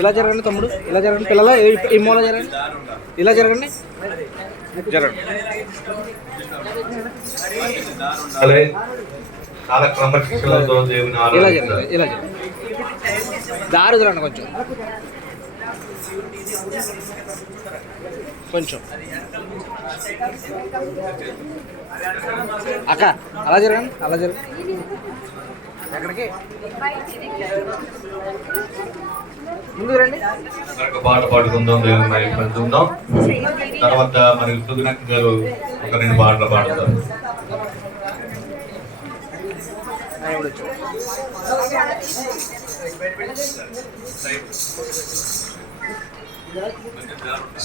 ఇలా జరగండి తమ్ముడు, ఇలా జరగండి పిల్లల, ఈ మూల జరగండి, ఇలా జరగండి, జరగండి. చాలా క్రమశిక్షణతో ఇలా జరగండి, ఇలా జరగండి, దారి జరగండి కొంచెం కొంచెం అక్క అలా జరగండి, అలా జరగండి. ఎక్కడికి ముందు రండి. పాట పాడుకుందాం, దేవుని మహిమపరుద్దాం. తర్వాత మరి సుగుణక్క గారు ఒక 2 పాటలు పాడతారు.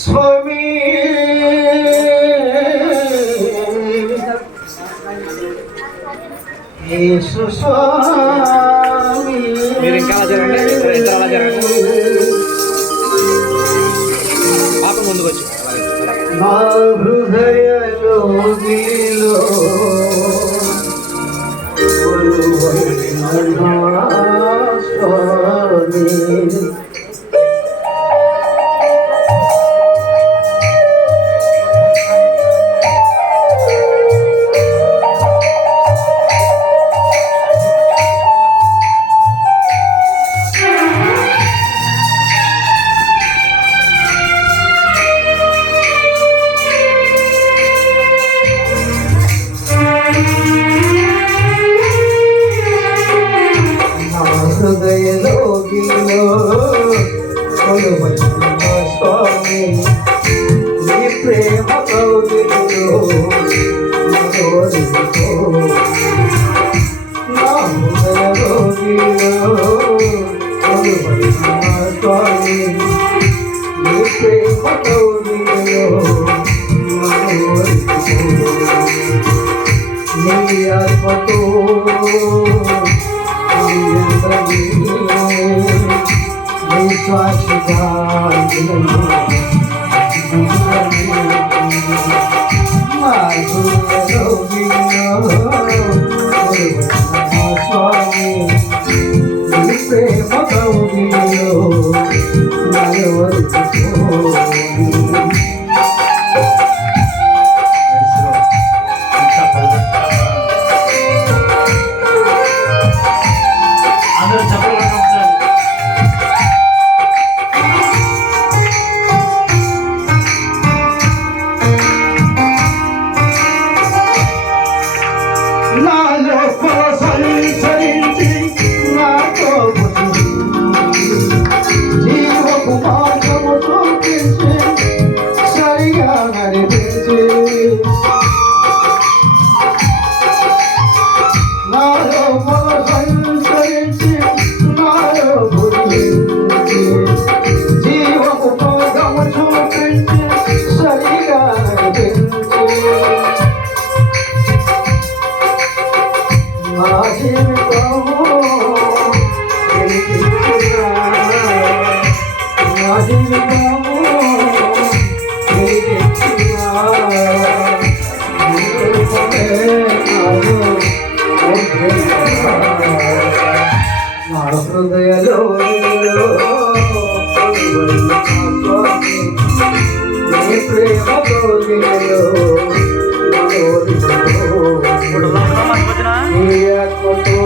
స్వామి యేసు స్వామి, మీరు ఇంకా అలా జరగండి, ఇద్దరు అలా జరగండి, పాప ముందుకు వచ్చి. నా హృదయలోగిలో స్వామి, హృదయలోగిలో స్వామి, నీ ప్రేమ కౌగిలిలో నా హృదయలోగిలో స్వామి, నీ ప్రేమ కౌగిలిలో నీ ఆత్మతో విశ్వాసగా స్వామి, ప్రేమ కౌగిలిలో ప్రేమ కోగిలలో నీ ఆత్మతో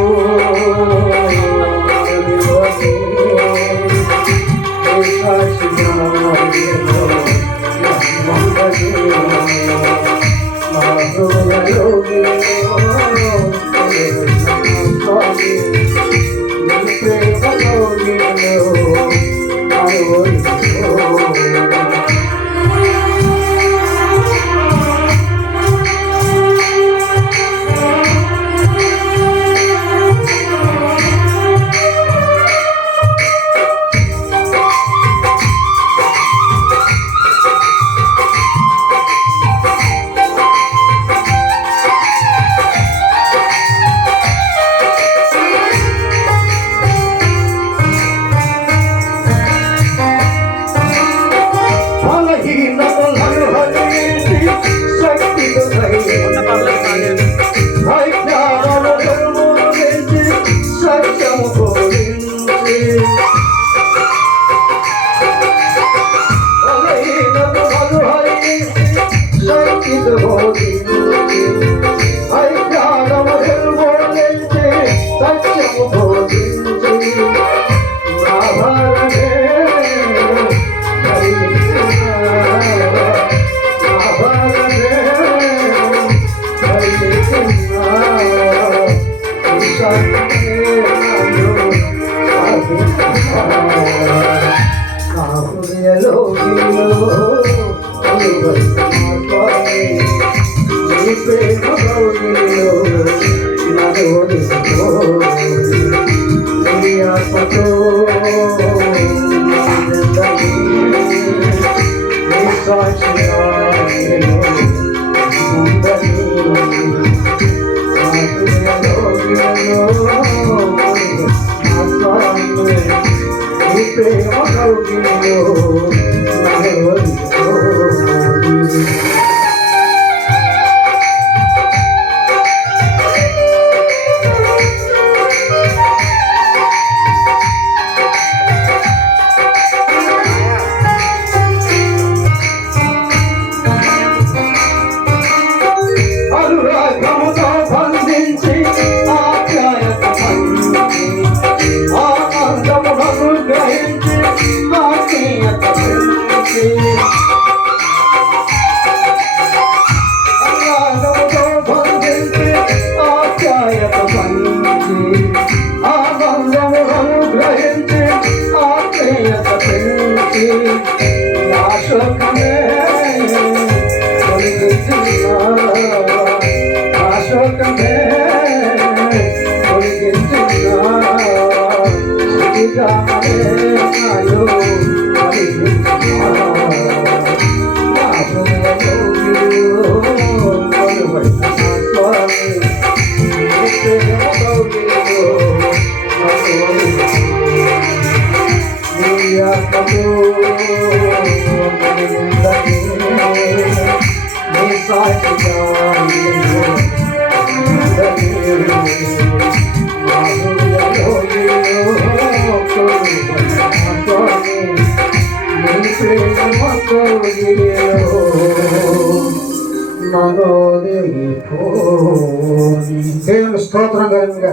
దేవుని స్తోత్రం కలుగుగా.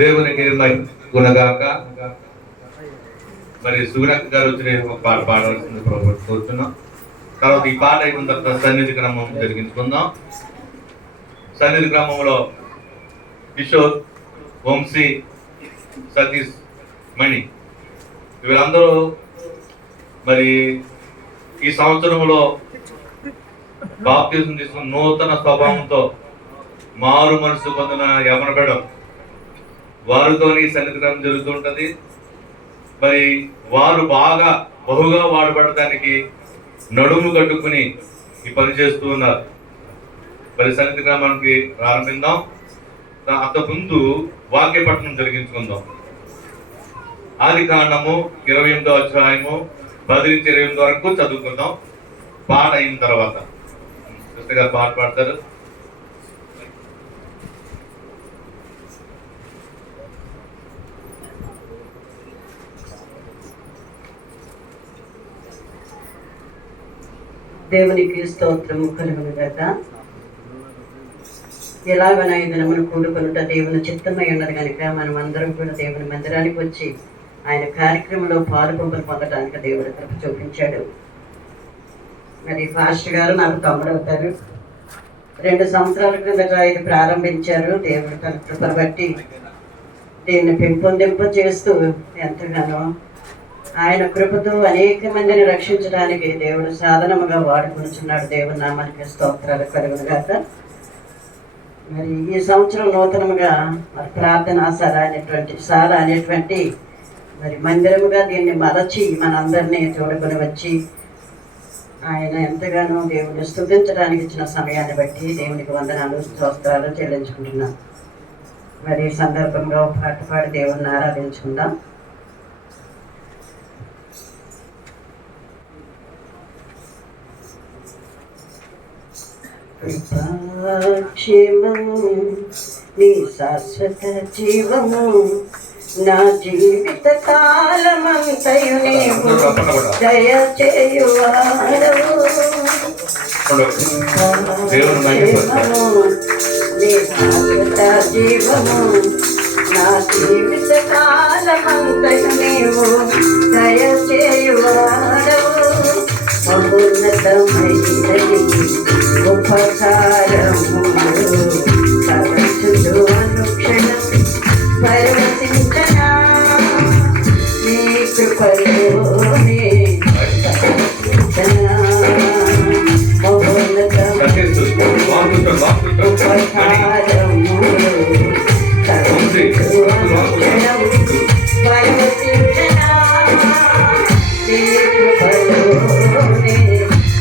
దేవునికి గుణగాక. మరి సుగుణక్ గారు వచ్చిన ఒక పాట పాడవలసింది కోరుతున్నాం. తర్వాత ఈ పాట అయిన తర్వాత సన్నిధి క్రమం జరిగించుకుందాం. సన్నిధి క్రమంలో కిషోర్, వంశీ, సతీష్, మణి వీళ్ళందరూ మరి ఈ సంవత్సరంలో బాప్తిజం తీసుకున్న నూతన స్వభావంతో మారు మనసు పొందిన యవనబిడ్డలు వారితోని సన్నిధికరం జరుగుతుంటది. మరి వారు బహుగా వాడబడటానికి నడుము కట్టుకుని ఈ పని చేస్తూ ఉన్నారు. మరి సన్నిధి క్రమానికి ప్రారంభిద్దాం. అంతకుముందు వాక్య పఠనం జరిగించుకుందాం. ఆది కాండము 28వ అధ్యాయము 10 నుంచి 28 వరకు చదువుకుందాం. పాట అయిన తర్వాత సిస్టర్ గారు పాట పాడతారు. దేవునికి స్తోత్రము కలుగును గాక. ఎలాగన ఈ దినమును కూడుకొనుట దేవుని చిత్తమై ఉన్నది కనుక మనం అందరం కూడా దేవుని మందిరానికి వచ్చి ఆయన కార్యక్రమంలో పాలుపంపులు పొందడానికి దేవుడు కృప చూపించాడు. మరి ఫాస్టర్ గారు నాకు తమ్ముడు అవుతారు. 2 సంవత్సరాల క్రిందట ఇది ప్రారంభించారు. దేవుడు తన కృపను బట్టి దీన్ని పెంపొందింప చేస్తూ ఎంతగానో ఆయన కృపతో అనేక మందిని రక్షించడానికి దేవుడు సాధనముగా వాడుకుంటున్నాడు. దేవుని నామానికి స్తోత్రాలు కలుగునుగాక. మరి ఈ సంవత్సరం నూతనముగా మరి ప్రార్థనాశాల అనేటువంటి మరి మందిరముగా దీన్ని మలచి మనందరినీ తోడుకొని వచ్చి ఆయన ఎంతగానో దేవుడిని స్తుతించడానికి ఇచ్చిన సమయాన్ని బట్టి దేవునికి వందనాలు స్తోత్రాలు చెల్లించుకుంటున్నాం. మరి ఈ సందర్భంగా ఒక పాట పాడి దేవుణ్ణి ఆరాధించుకుందాం. కృపాక్షేమము నీ శాశ్వత జీవము నా జీవిత కాలమంతయు నీవు దయచేయువాడవు. నీ శాశ్వత జీవము నా జీవిత కాలమంతయు నీవు దయచేయువాడవు. మహోన్నతమైనది ఉపకారము తరచులు అనుక్షణం పరవశించనా నీ కృపలోనే మహోన్నతమైన ఉపకారము తరచులు అనుక్షణం పరవశించనా నీ కృపలోనే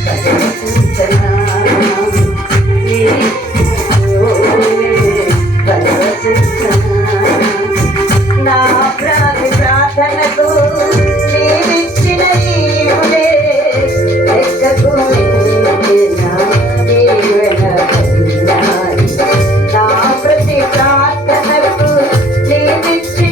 పరవశించనా నీ నా ప్రార్థనకు నీవిచ్చిన ఈవుడే లెక్కకు నా ప్రతి ప్రార్థనకు నీవిచ్చిన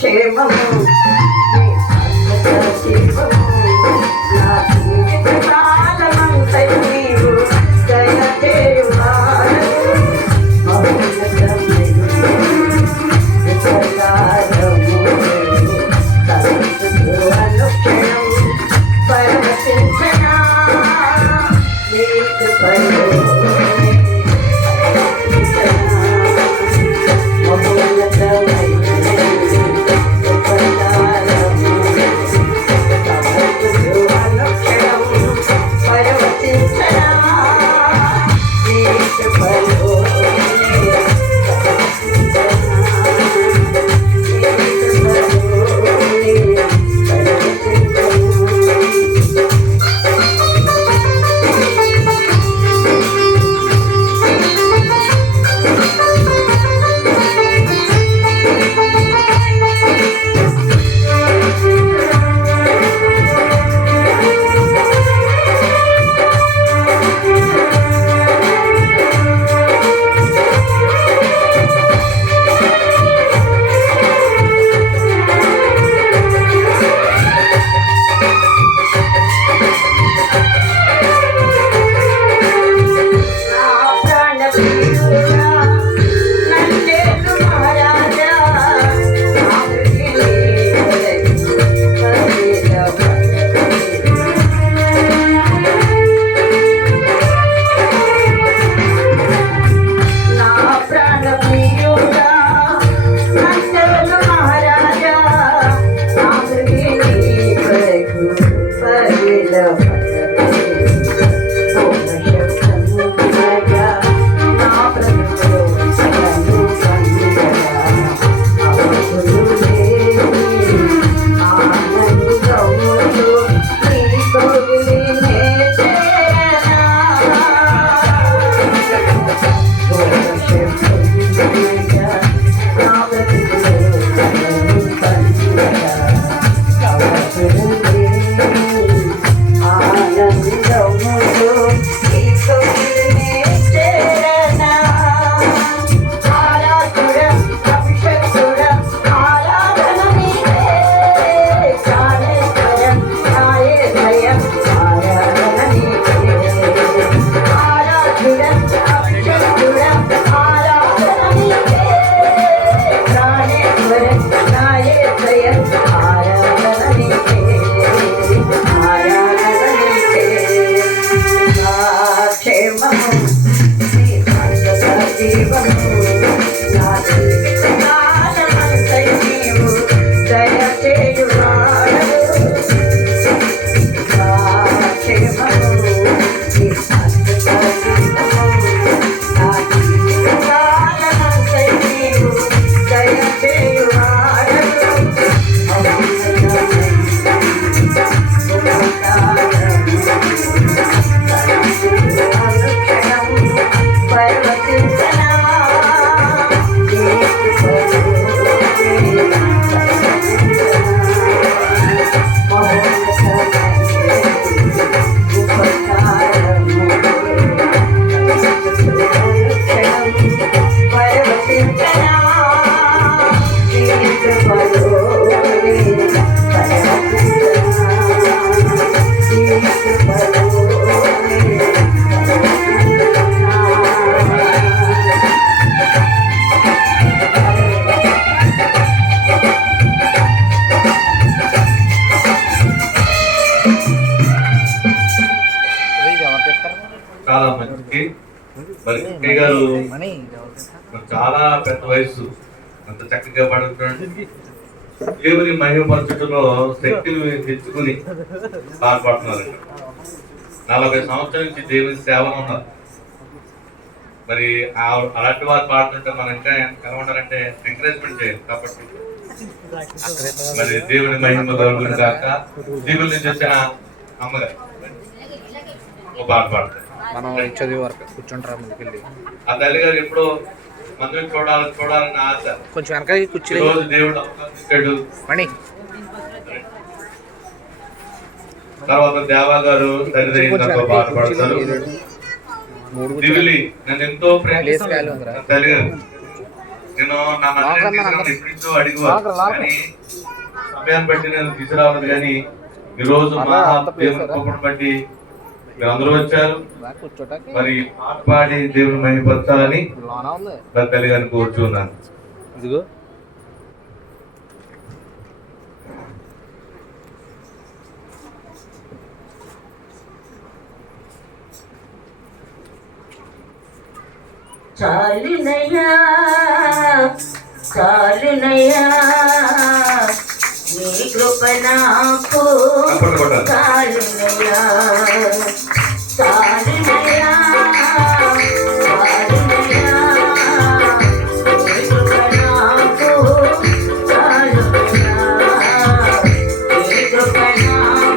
క్షేమము నీ శాశ్వత జీవము నా జీవిత కాలమంతయు నీవు దయచేయువాడు మహోన్నతమైన విశ్వకారము తలచుచు అనుక్షణం పరవశించనా నీ కృపలో చాలా మంచిది. మరి కే గారు చాలా పెద్ద వయసు, అంత చక్కగా పాడుతున్నాడు. దేవుని మహిమపరచడంలో శక్తిని తెచ్చుకుని పాల్పడుతున్నారు. 40 సంవత్సరాల నుంచి దేవుని సేవలో ఉన్నారు. మరి అలాంటి వారు పాడుతుంటే మనం ఇంకా ఎలా ఉండాలంటే ఎంకరేజ్మెంట్ చేయాలి. కాబట్టి మరి దేవుని మహిమ గౌరవం కాక దేవుని నుంచి వచ్చిన అమ్మగారు పాట పాడతారు. మనం చదివే వరకు కూర్చుంటారా ముందుకెళ్ళి. ఆ తల్లి గారు ఎప్పుడో మందిరం చూడాలని ఆశ. కొంచెం వెనక కూర్చో. రోజు దేవుడు ఇచ్చాడు. తర్వాత దేవా గారు తల్లిదండ్రులతో పాట పాడతారు. దివిలి నన్ను ఎంతో ప్రేమిస్తారు తల్లి గారు. నేను నా మందిరాన్ని ఎప్పటి నుంచో అడిగేవారు కానీ సమయాన్ని బట్టి నేను తీసుకురావద్దు. కానీ ఈరోజు మా దేవుని కృపను బట్టి మీరు అందరూ వచ్చారు. మరి పాట పాడి దేవుని మహిమపరచాలని నా తల్లి గారిని కోరుచున్నాను. ఇదిగో చాలునయ్యా చాలునయ్యా నీ కృప నాకు చాలునయ్యా చాలునయ్యా చాలునయ్యా నీ కృప నాకు చాలునయ్యా నీ కృప నాకు చాలునయ్యా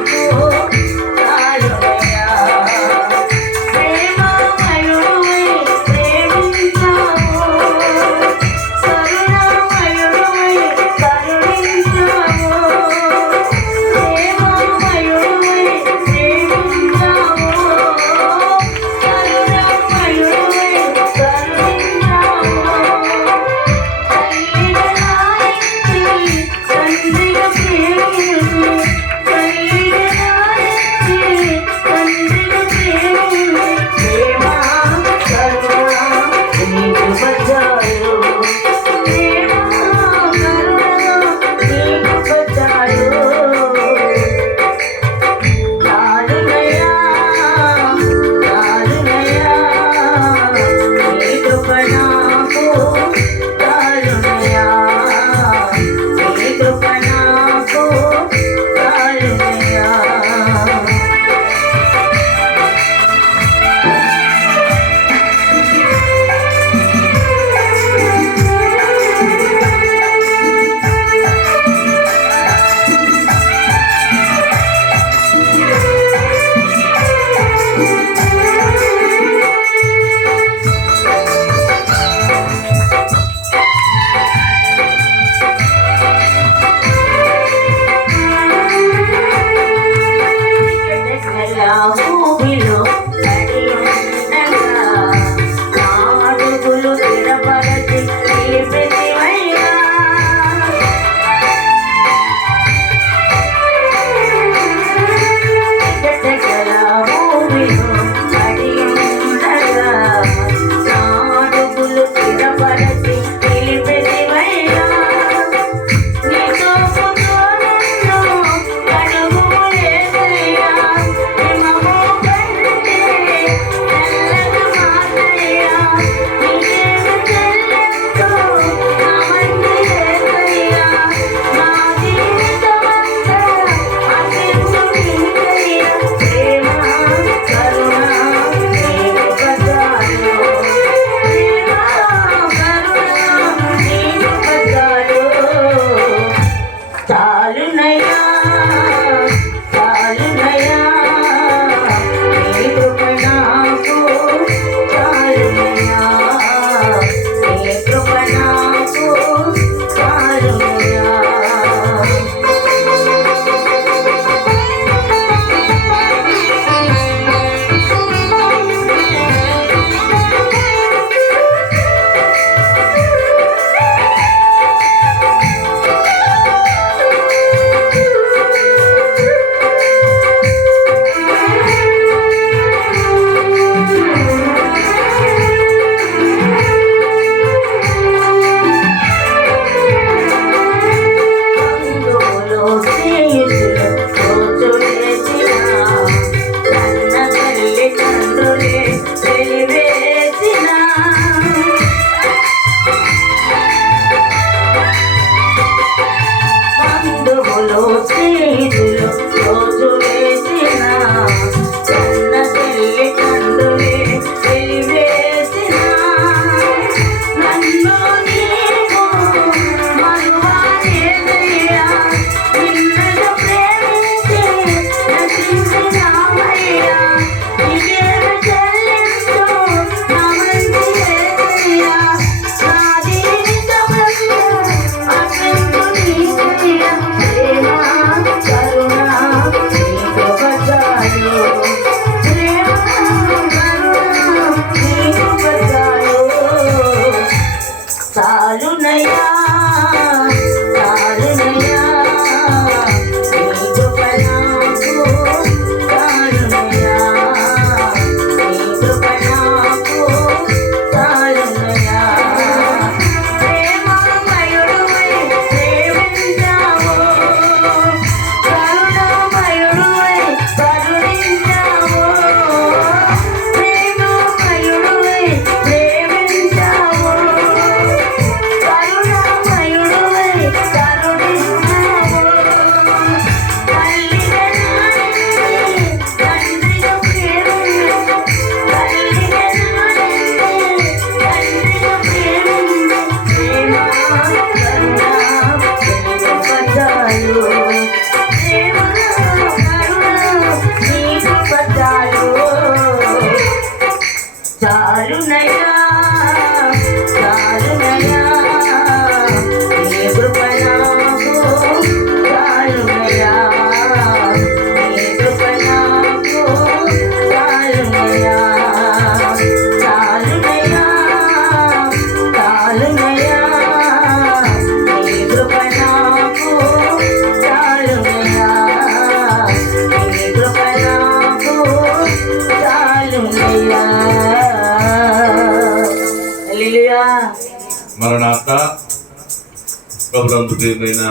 ప్రభుత్వ పేరునైనా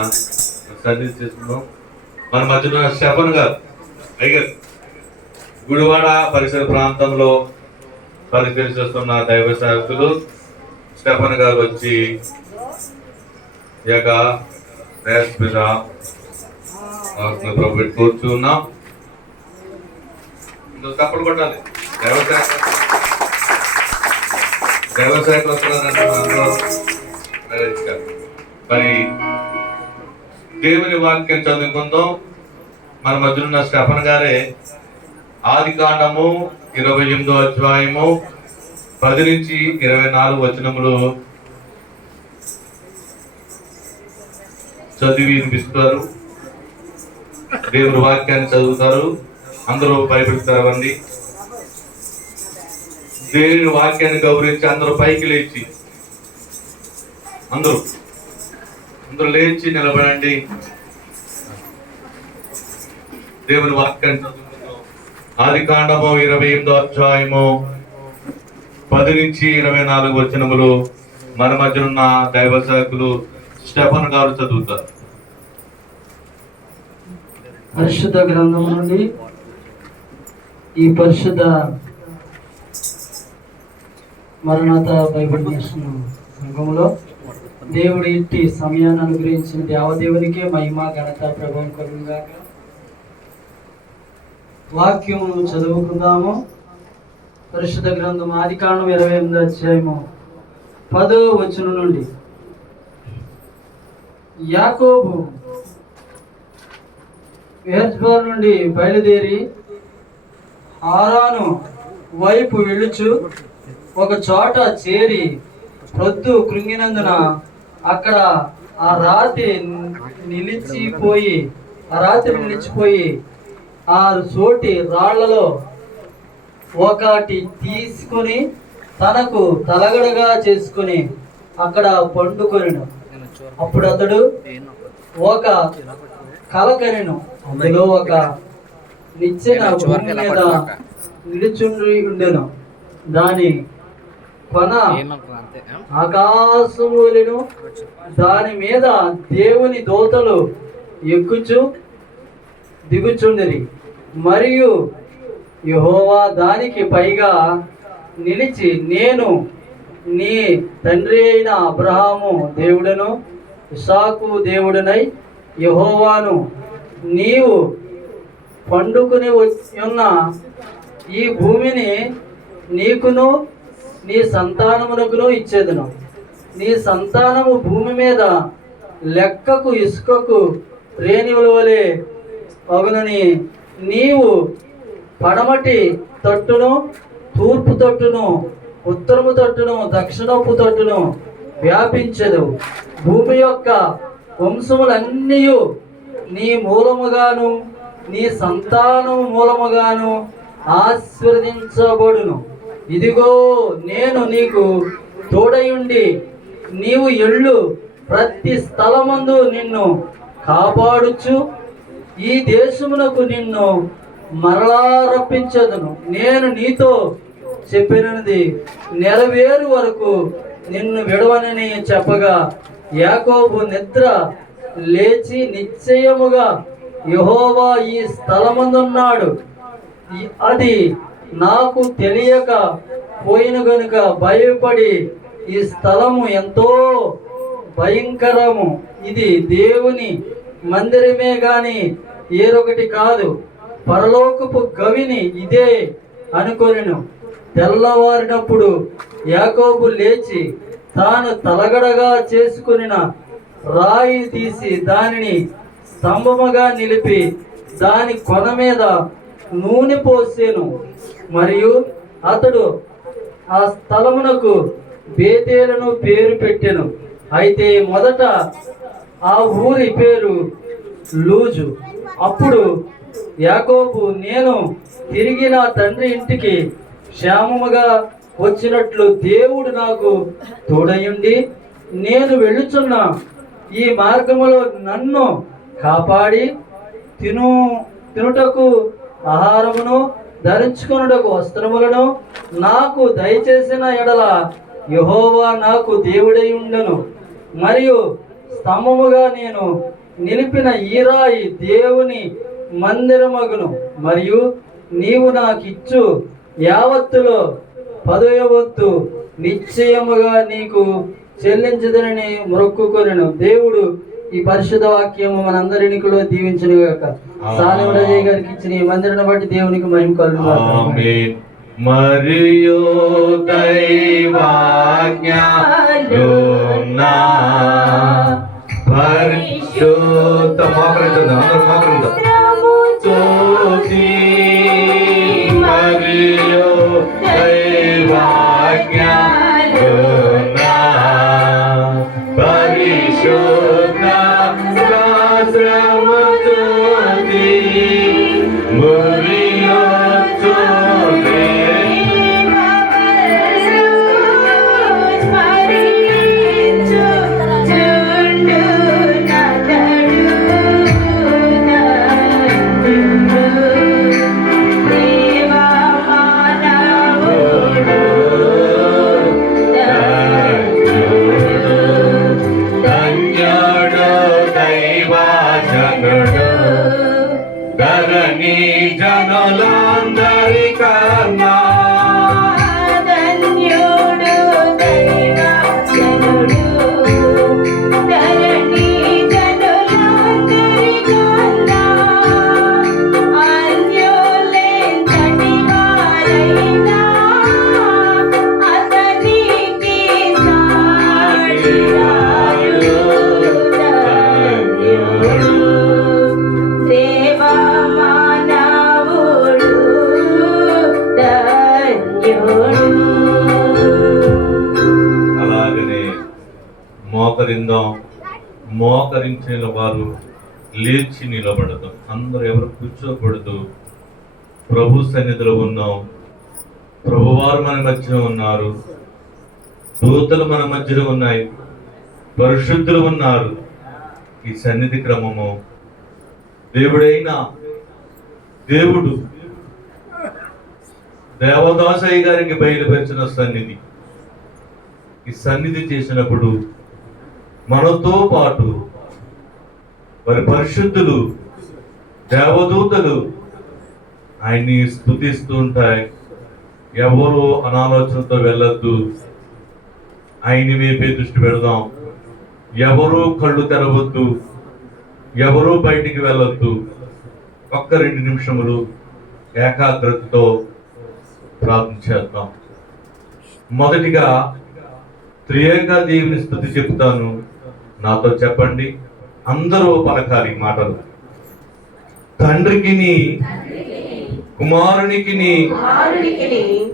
సర్వీస్ చేస్తున్నాం. మన మధ్యన స్టెఫన్ గారు అయ్యారు గుడివాడ పరిసర ప్రాంతంలో పరిచయం చేస్తున్న దైవ సేవకులు స్టెఫన్ గారు వచ్చి ఈ యొక్క రేస్ మీద ప్రభు కూర్చున్నాం. తప్పుడు కొట్టాలి. దైవశాఖ వస్తున్నారంటే మరి దేవుని వాక్యం చదువుకుందాం. మన మధ్య ఉన్న స్టెఫన్ గారే ఆదికాండము 28వ అధ్యాయము 10 నుంచి 24 వచనములు చదివి వినిపిస్తారు. దేవుని వాక్యాన్ని చదువుతారు. అందరూ బైబిల్ తెరవండి. దేవుని వాక్యాన్ని గౌరవించి అందరూ పైకి లేచి అందరూ లేచి నిలబడండి. దేవుని వాక్యాన్ని చదువుకుందాం. ఆదికాండము 28వ అధ్యాయము 10 నుంచి 24 వచనములు మన మధ్య ఉన్న దైవ సేవకులు స్టెఫన్ గారు చదువుతారు. పరిశుద్ధ గ్రంథం నుండి ఈ పరిశుద్ధ మరణాత బైబిల్ నేషన్ సంఘంలో దేవుడి ఇంటి సమయాన్ని అనుగ్రహించిన దేవదేవునికే మహిమ ఘనత ప్రభావం కలుగుగా. వాక్యం చదువుకుందాము. పరిశుద్ధ గ్రంథం ఆదికాండం 28వ అధ్యాయము 10వ వచనం నుండి. యాకోబు బెర్షెబా నుండి బయలుదేరి హారాను వైపు వెళ్ళుచు ఒక చోట చేరి ప్రొద్దు కృంగినందున అక్కడ ఆ రాత్రి నిలిచిపోయి ఆ చోటి రాళ్లలో ఒకటి తీసుకుని తనకు తలగడగా చేసుకుని అక్కడ పండుకొనెను. అప్పుడు అతడు ఒక కలకనెను. అందులో ఒక నిచ్చెన భూమి మీద నిలుచుండి ఉండెను. దాని కొన ఆకాశములను దాని మీద దేవుని దూతలు ఎక్కుచు దిగుచుండిరి. మరియు యెహోవా దానికి పైగా నిలిచి, నేను నీ తండ్రి అయిన అబ్రహాము దేవుడను ఇస్సాకు దేవుడనై యెహోవాను, నీవు పండుకుని ఉన్న ఈ భూమిని నీకును నీ సంతానమునకును ఇచ్చేదను. నీ సంతానము భూమి మీద లెక్కకు ఇసుకకు రేణువుల వలె అగునని నీవు పడమటి తట్టును, తూర్పు తట్టును, ఉత్తరము తట్టును, దక్షిణపు తట్టును వ్యాపించెదవు. భూమి యొక్క వంశములన్నీ నీ మూలముగాను నీ సంతానము మూలముగాను ఆశీర్వదించబడును. ఇదిగో నేను నీకు తోడయుండి నీవు ఎళ్ళు ప్రతి స్థలమందు నిన్ను కాపాడుచు ఈ దేశమునకు నిన్ను మరలా రప్పించదును. నేను నీతో చెప్పినది నెరవేరు వరకు నిన్ను విడవనని చెప్పగా యాకోబు నిద్ర లేచి నిశ్చయముగా యెహోవా ఈ స్థలమందున్నాడు, అది నాకు తెలియక పోయిన గనుక భయపడి, ఈ స్థలము ఎంతో భయంకరము, ఇది దేవుని మందిరమే గాని ఏరొకటి కాదు, పరలోకపు గవిని ఇదే అనుకొనెను. తెల్లవారినప్పుడు యాకోబు లేచి తాను తలగడగా చేసుకునిన రాయి తీసి దానిని స్తంభముగా నిలిపి దాని కొన మీద నూనె పోసెను. మరియు అతడు ఆ స్థలమునకు బేతేలును పేరు పెట్టెను. అయితే మొదట ఆ ఊరి పేరు లూజు. అప్పుడు యాకోబు, నేను తిరిగి నా తండ్రి ఇంటికి క్షేమముగా వచ్చినట్లు దేవుడు నాకు తోడయుండి నేను వెళ్ళుచున్న ఈ మార్గములో నన్ను కాపాడి తినుటకు ఆహారమును ధరించుకొనుటకు వస్త్రములను నాకు దయచేసిన ఎడల యెహోవా నాకు దేవుడై ఉండెను. మరియు స్తంభముగా నేను నిలిపిన ఈ రాయి దేవుని మందిరమగును. మరియు నీవు నాకిచ్చు యావత్తులో 10వ వంతు నిశ్చయముగా నీకు చెల్లించదనని మొక్కుకొనెను. దేవుడు ఈ పరిశుద్ధ వాక్యము మనందరినీ కూడా దీవించును గాక. సాలెమరాజయ్య గారికి ఇచ్చిన ఈ మందిరాన్ని బట్టి దేవునికి మహిమ కలుగును గాక. ఆమేన్. మరియు దైవాజ్ఞలున్నా పరిశుద్ధ మోకరించదు, అందరూ మోకరించదు. స్తుతి మరియు దైవాజ్ఞలున్నా పరిశుద్ధ శాస్త్రము స్తుతి మరియు స్తుతి ధరణి జనులందరికన్నా ధన్యుడు దైవజనుడు, ధరణి జనులందరికన్నా అన్యులెంతటి వారైనా అతనికి సాటి రాడు. ధన్యుడు దేవమానవుడు, ధన్యుడు. అలాగనే మోకరిందాం. మోకరించిన వారు లేచి నిలబడదాం. అందరూ ఎవరు కూర్చోకూడదు. ప్రభు సన్నిధిలో ఉన్నాం. ప్రభువారు మన మధ్యలో ఉన్నారు. దూతలు మన మధ్యలో ఉన్నాయి. పరిశుద్ధులు ఉన్నారు. ఈ సన్నిధి క్రమము దేవుడు దేవదాసయ్య గారికి బయలుపరిచిన సన్నిధి. ఈ సన్నిధి చేసినప్పుడు మనతో పాటు వారి పరిశుద్ధులు దేవదూతలు ఆయన్ని స్తుతిస్తూ ఉంటాయి. ఎవరు అనాలోచనతో వెళ్ళొద్దు. ఆయన్ని వైపే దృష్టి పెడదాం. ఎవరూ కళ్ళు తెరవద్దు. ఎవరూ బయటికి వెళ్ళొద్దు. ఒక్క 2 నిమిషములు ఏకాగ్రతతో ప్రార్థన చేద్దాం. మొదటిగా త్రియేక దేవుని స్తుతి చెప్తాను. నాతో చెప్పండి. అందరూ పలకాలి మాటలు. తండ్రికిని కుమారునికిని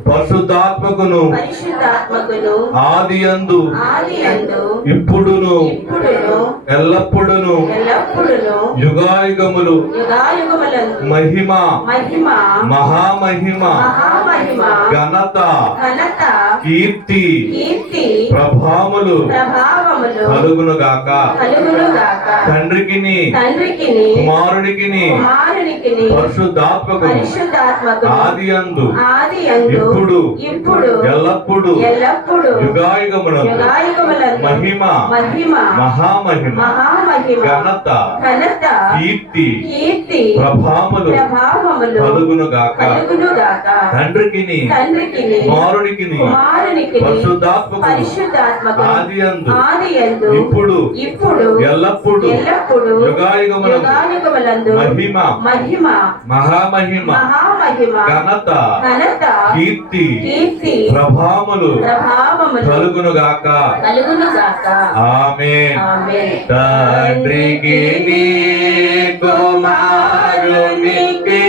పరిశుద్ధాత్మకును ఆదియందు ఇప్పుడును ఎల్లప్పుడును యుగాయుగములు మహిమ మహామహిమ ఘనత కీర్తి ప్రభావములు కలుగును గాక. తండ్రికిని కుమారునికిని పరిశుద్ధాత్మకును ఆదియందు ఇప్పుడు ఎల్లప్పుడు యుగాయుగములందు మహిమ మహామహిమ ఘనత కీర్తి ప్రభావములు కలుగును గాక. తండ్రికిని కుమారునికిని పరిశుద్ధాత్మకును ఆదియందు ఇప్పుడు ఎల్లప్పుడు యుగాయుగములందు మహిమ మహామహిమ ఘనత కీర్తి ప్రభావములు కలుగును గాక. ఆమేన్. తండ్రికి కుమారునికి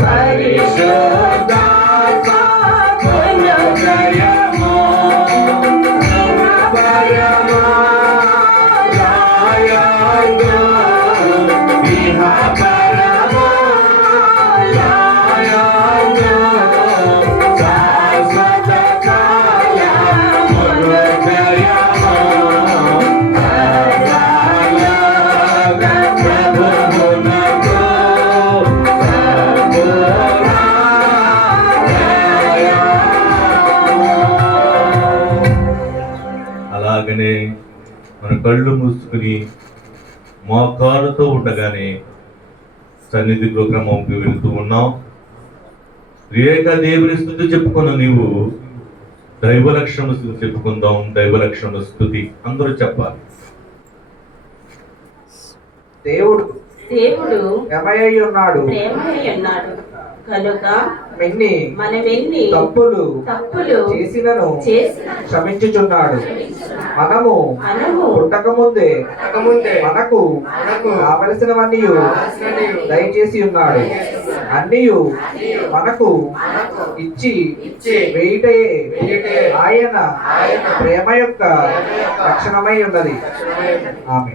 పరిశుద్ధాత్మకును జయము పరమా లాయందు ఇహ పరమా లాయందు శాశ్వత కాలమును జయము ప్రభువును కళ్ళు మూసుకుని మోకాళ్ళతో ఉండగానే సన్నిధిలో క్రమంకి వెళుతూ ఉన్నాం. ఏక దేవుని స్తుతి చెప్పుకున్న నీవు దైవలక్షణ స్తుతి చెప్పుకుందాం. దైవలక్షణ స్తుతి అందరూ చెప్పాలి. దేవుడు దేవుడు ప్రేమయ్య ఉన్నాడు ప్రేమై ఉన్నాడు కనుక మనమెన్ని తప్పులు చేసినను చేసిన క్షమించుచున్నాడు. మనము పుట్టకముందే మనకు కావలసినవన్నీ దయచేసి ఉన్నాడు. అన్నీ మనకు ఇచ్చి వేయుటయే ఆయన ప్రేమ యొక్క లక్షణమై ఉన్నది. ఆమె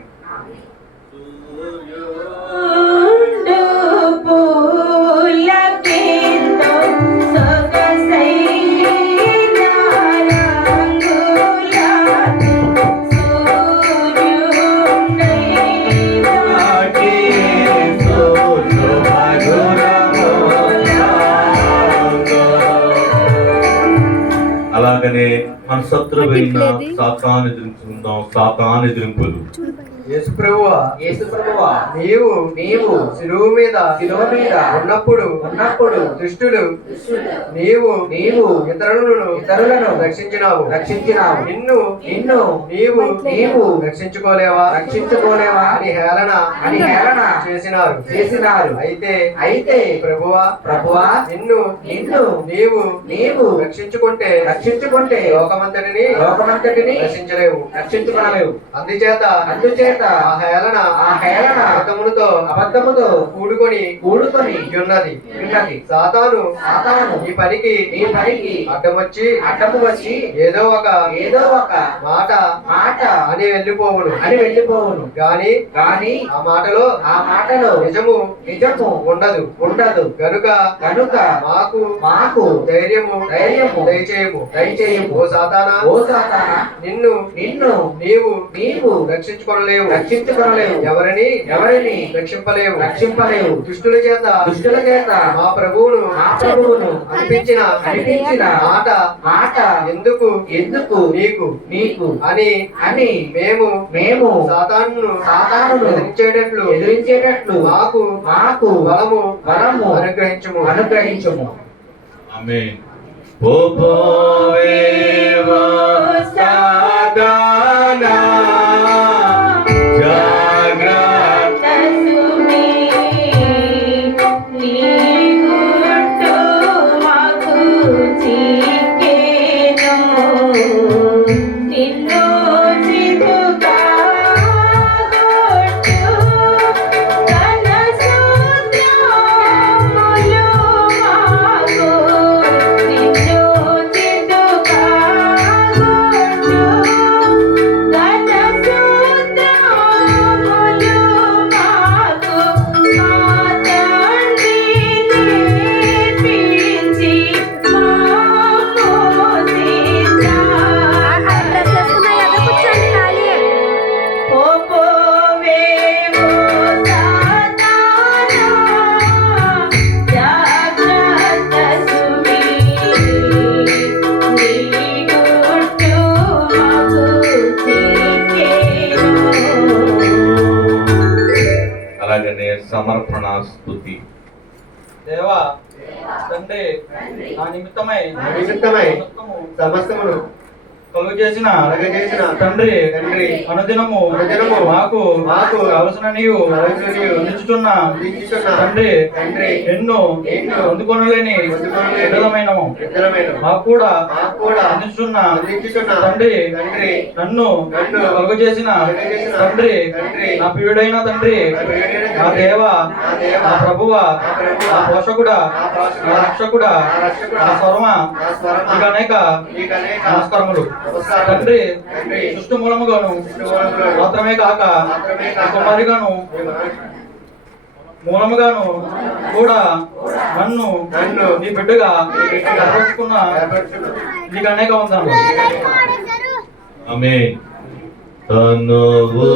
పూలకేందో సొగసైన రంగులాదు సూర్యుడై నాటి అలాగనే మన శత్రువైన సాతాను ఎదుర్కొందాం. సాతాను ఎదురింపులు. యేసుప్రభువా నీవు శిలువ మీద ఉన్నప్పుడు దుష్టులు నీవు ఇతరులను రక్షించినావు. నిన్ను నీవు రక్షించుకోలేవా అని హేళన చేసినారు. అయితే ప్రభువా నిన్ను నీవు రక్షించుకుంటే లోకమంతటిని రక్షించలేవు. అందుచేత ఆ హేళన అబద్ధముతో కూడుకొని ఉన్నది. సాతాను ఈ పనికి అడ్డము వచ్చి ఏదో ఒక మాట అని వెళ్ళిపోవును. గాని ఆ మాటలో నిజము ఉండదు. గనుక మాకు ధైర్యము దయచేయము. ఓ సాతానా నిన్ను నీవు రక్షించుకోలేవు. ఎవరిని రక్షింపలేవు. దుష్టుల చేత మా ప్రభువును అనిపించిన మాట ఎందుకు నీకు అని మేము సాతానును ఎదిరించేటట్లు మాకు బలము అనుగ్రహించుము. ఆమేన్. ఓ పోవేవా సాతానా జాగ్రత్త తసుమి నీ గుట్టు మాకు చిక్కేను నిన్ను చితుగా గొట్టు కన సూత్రములు మాకు నిన్ను చితుగా గొట్టు కన సూత్రములు మాకు మా తండ్రి నేర్పించి మాకు సీతా పోపోవేవో సాతానా జాగ్రత్త సుమి నీ గుట్టు మాకు చిక్కేను. అలాగనే సమర్పణ స్తుతి. దేవా తండ్రి నా నిమిత్తమై సమస్తమును కలుగు చేసిన తండ్రి అనుదినము మాకు కావలసిన నీవు అందించుచున్న తండ్రి ఎన్నో అందుకొనలేని విడలమైనము మాకు కూడా అందించుచున్న తండ్రి నన్ను కలుగు చేసిన తండ్రి నా ప్రియుడైన తండ్రి నా దేవ నా ప్రభువ నా పోషకుడా నా రక్షకుడా నా స్వరమ నీకు అనేక నమస్కారములు. తండ్రి సృష్టి మూలముగాను మాత్రమే కాక కుమారిగాను మూలముగాను కూడా నన్ను నీ బిడ్డగా ఏర్పరచుకున్న నీకు అనేక వందనాలు. ఆమేన్. తనువు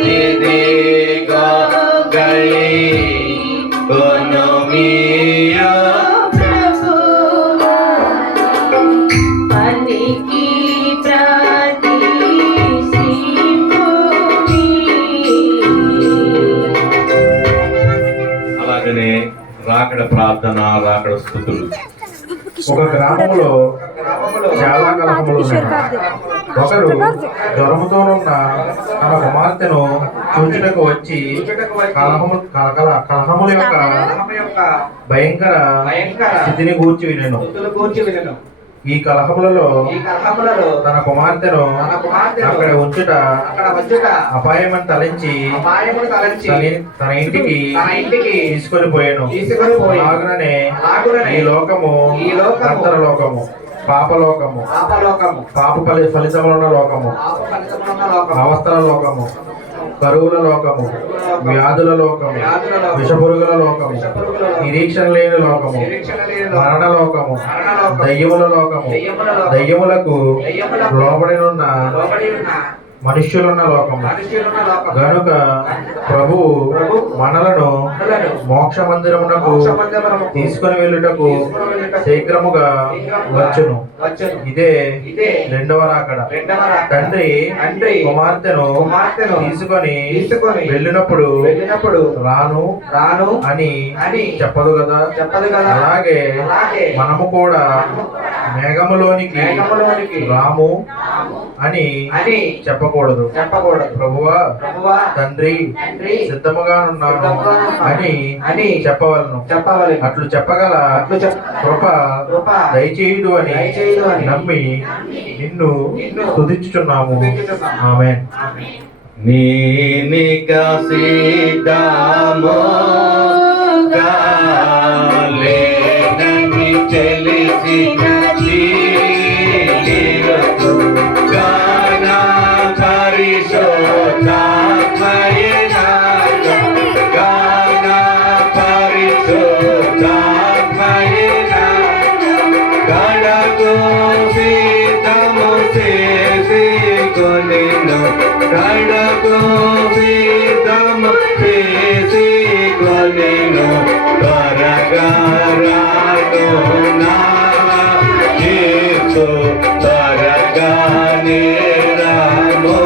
నాదిదిగా గై కొనుమియా ప్రభువా పనికి ప్రతిష్ఠిత వెంటనే రాకడ ప్రార్థన, రాకడ స్తుతులు. ఒక గ్రామంలో చాలా కలహములు ఉన్నాయి. ఒకరు జ్వరముతోనున్న తన కుమార్తెను చూచుటకు వచ్చి కలహముల యొక్క భయంకర స్థితిని గూర్చి వినెను. ఈ కలహములలో తన కుమార్తెను అక్కడ ఉంచుట అపాయమని తలంచి తన ఇంటికి తీసుకొని పోయాను. అలాగనే ఈ లోకము అంతరలోకము, పాపలోకము, పాప ఫలితములున్న లోకము, అవస్థల లోకము, కరువుల లోకము, వ్యాధుల లోకము, విషపురుగుల లోకము, నిరీక్షణ లేని లోకము, మరణ లోకము, దయ్యముల లోకము, దయ్యములకు లోబడినున్న మనుష్యులున్న లోకము. గనుక ప్రభువు మనలను మోక్ష మందిరమునకు తీసుకొని వెళ్ళుటకు శీఘ్రముగా వచ్చును. ఇదే రెండవ రాకడ. తండ్రి కుమార్తెను తీసుకొని వెళ్ళినప్పుడు రాను అని చెప్పదు కదా. అలాగే మనము కూడా మేఘములోనికి రాము అని చెప్పకూడదు. ప్రభువా తండ్రి సిద్ధముగా ఉన్నాను అని చెప్పవలను. అట్లు చెప్పగల కృప దయచేయుడు అని నమ్మి నిన్ను స్తుతించుచున్నాము. ఆమేన్. నీనిక సిద్ధముగా లేనని తెలిసిన జీవితము గాన పరిశోధాత్మయేన గాన పరిశోధాత్మయేన గడకు సిద్ధము చేసి కొనెను. గడకు సిద్ధము చేసి కొనెను. త్వరగా రాను నా యేసు, త్వరగానే రాను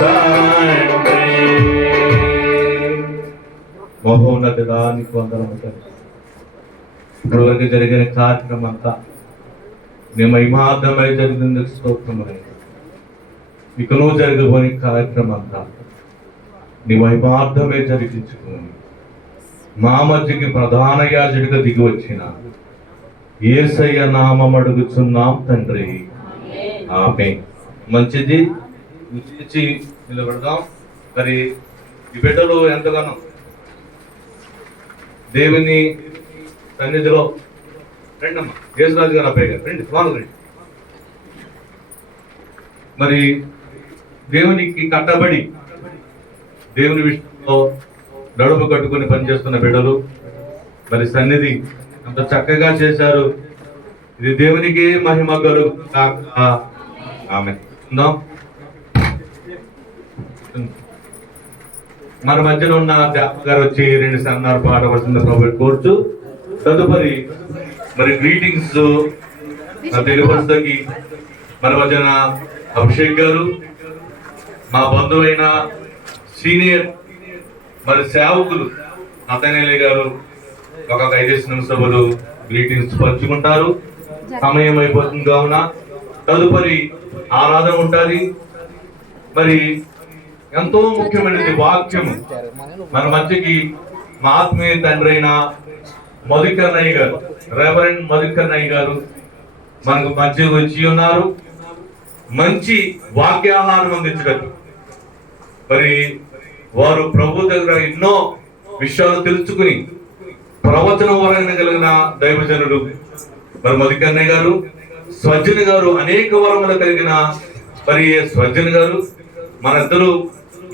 తండ్రి. మహోన్నత దానికి వందనము తండ్రి. ఇప్పుడు వరకు జరిగిన కార్యక్రమం అంతా నీ మహిమార్థమై జరిగినందుకు స్తోత్రములైన. ఇకనూ జరగబోయే కార్యక్రమం అంతా నీ మహిమార్థమే జరిగించుకుని మా మధ్యకి ప్రధాన యాజకుడిగా దిగి వచ్చిన యేసయ్య నామం అడుగుచున్నాం తండ్రి. ఆమేన్. మంచిది, చేసి నిలబడదాం. మరి ఈ బిడ్డలు ఎంతగానో దేవుని సన్నిధిలో రండమ్మా, యేసురాజు గారు అబ్బాయి గారు రండి, స్వామి రండి. మరి దేవునికి కట్టబడి దేవుని విషయంలో నడుము కట్టుకుని పనిచేస్తున్న బిడ్డలు మరి సన్నిధి అంత చక్కగా చేశారు. ఇది దేవునికి మహిమ కలుగు కాక. ఆమేన్. మన మధ్యలో ఉన్న దేవ గారు వచ్చి 2 సన్నాలు పాడవలసింది ప్రభు కోరుచు. తదుపరి మరి గ్రీటింగ్స్ నా తెలుగుకి మన మధ్యన అభిషేక్ గారు, మా బంధువైన సీనియర్ మరి సేవకులు అతనేలి గారు ఒక 5 నిమిషాలు గ్రీటింగ్స్ పంచుకుంటారు. సమయం అయిపోతుంది కావున తదుపరి ఆరాధన ఉంటుంది. మరి ఎంతో ముఖ్యమైనది వాక్యము. మన మధ్యకి మా ఆత్మీయ తండ్రి అయిన మధుకర్ణయ్య గారు, రెవరెండ్ మధుకర్ణయ్య గారు మనకు మధ్య వచ్చి ఉన్నారు. మంచి వాక్యాహారం అందించగలరు. మరి వారు ప్రభు దగ్గర ఎన్నో విషయాలు తెలుసుకుని ప్రవచన వలన కలిగిన దైవజనుడు మరి మధుకర్ణయ్య గారు. స్వజన్ గారు అనేక వరములు కలిగిన మరి స్వజన్ గారు మన ఇద్దరు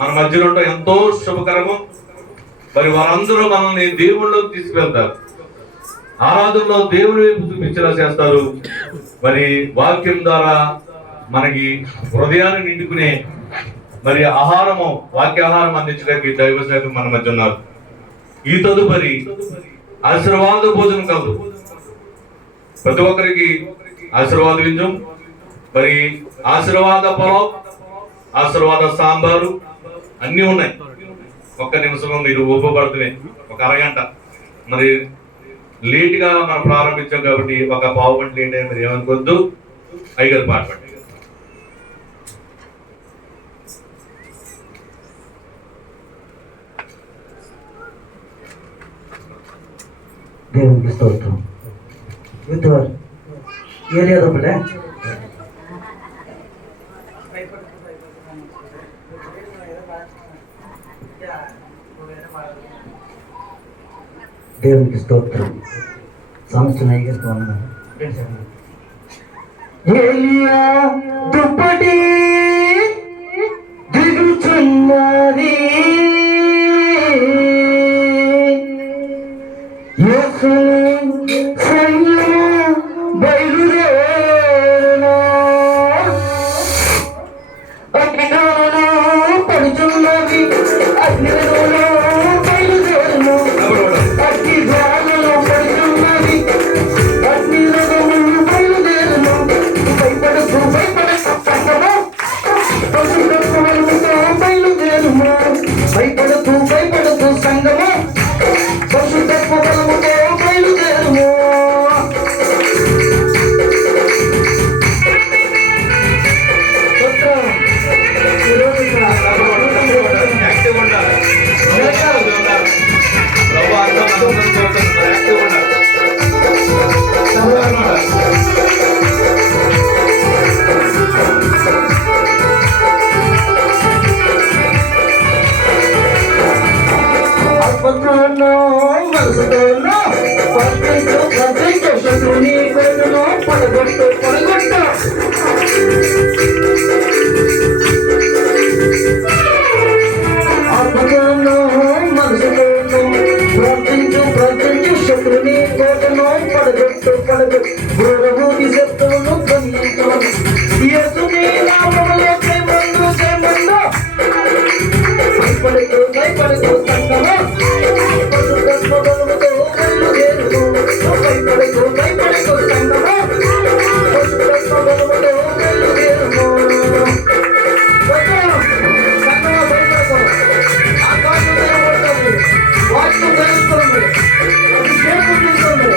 మన మధ్యలో ఉండటం ఎంతో శుభకరము. మరి వారందరూ మనల్ని దేవుళ్ళలోకి తీసుకెళ్తారు. ఆరాధనలో దేవుని వైపు చూపించేలా చేస్తారు. మరి వాక్యం ద్వారా మనకి హృదయాన్ని నిండుకునే మరి ఆహారము, వాక్యాహారం అందించడానికి దైవ సేవకులు మన మధ్య ఉన్నారు. ఈ తదుపరి ఆశీర్వాద భోజనం కాదు, ప్రతి ఒక్కరికి ఆశీర్వాద వింజం, మరి ఆశీర్వాద పొలం, ఆశీర్వాద సాంబారు అన్నీ ఉన్నాయి. ఒక్క నిమిషం మీరు ఊపబడుతుంది, ఒక అరగంట. మరి లేట్గా మనం ప్రారంభించాం కాబట్టి ఒక పావు గంట లేట్ అయినా మీరు ఏమనుకోవద్దు. అయ్యగారు పాట పట్టి దేవునికి స్తోత్రం. ఏరియా దేవునికి స్తోత్రం. సంవత్సరం అయ్యేస్తూ ఉన్నారు. ఏలియా దుప్పటి దిగుచున్నది, యేసుని సైన్యం బయలుదేరును, అగ్నిలో పడుచున్నది, అగ్నిలో బయలుదేరును, అగ్ని జ్వాలలో పడుచున్నది, అగ్నిలో బయలుదేరును. భయపడకు భయపడకు సంగమా, పశువులతో బయలుదేరును. భయపడకు భయపడకు సంగమా, పశువులతో బయలుదేరును. యాక్టివ్ ఉండాలి. ప్రభు యాక్టివ్ ఉండాలి. ఆత్మతోనో మనసుతోనో ప్రపంచ శత్రుని కొడుకును పడగొట్టు పడగొట్టు. ఆత్మతోనో మనసుతోనో ప్రపంచ శత్రుని కొడుకును పడగొట్టు పడగొట్టు. గురుభూతి శత్రువును బంధించు, యేసుని నామములో జయమందు జయమందు. భయపడకు భయపడకు సంగమా, పశుత్వ బలముతో బయలుదేరును. భయపడకు భయపడకు సంగమా, పశుత్వ బలముతో బయలుదేరును. సంగమా భయపడకు, ఆకాశం నిలబడుతుంది, వాక్యం తెలుస్తుంది, అభిషేకం ఉంటుంది.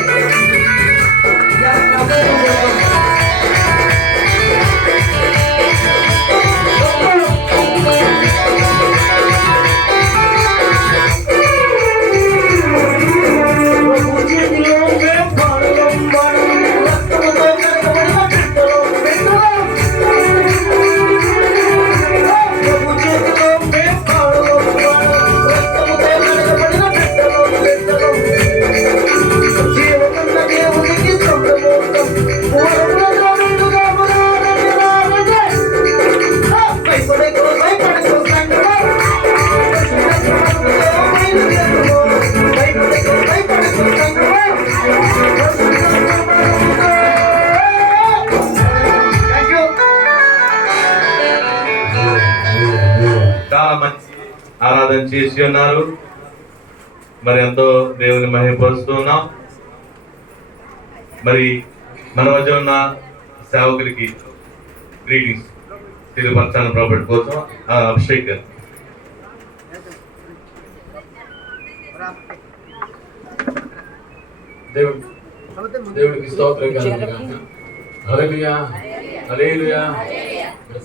చాలా మంచి ఆరాధన చేసి ఉన్నారు. మరి ఎంతో దేవుని మహిమపరుస్తూ ఉన్నాం. మరి మన మధ్య ఉన్న సేవకులకి గ్రీటింగ్స్ తెలియపరచాలని ప్రాపర్టీ కోసం అభిషేక్ గారు. దేవుడికి స్తోత్రం కలుగును. హల్లెలూయా హల్లెలూయా.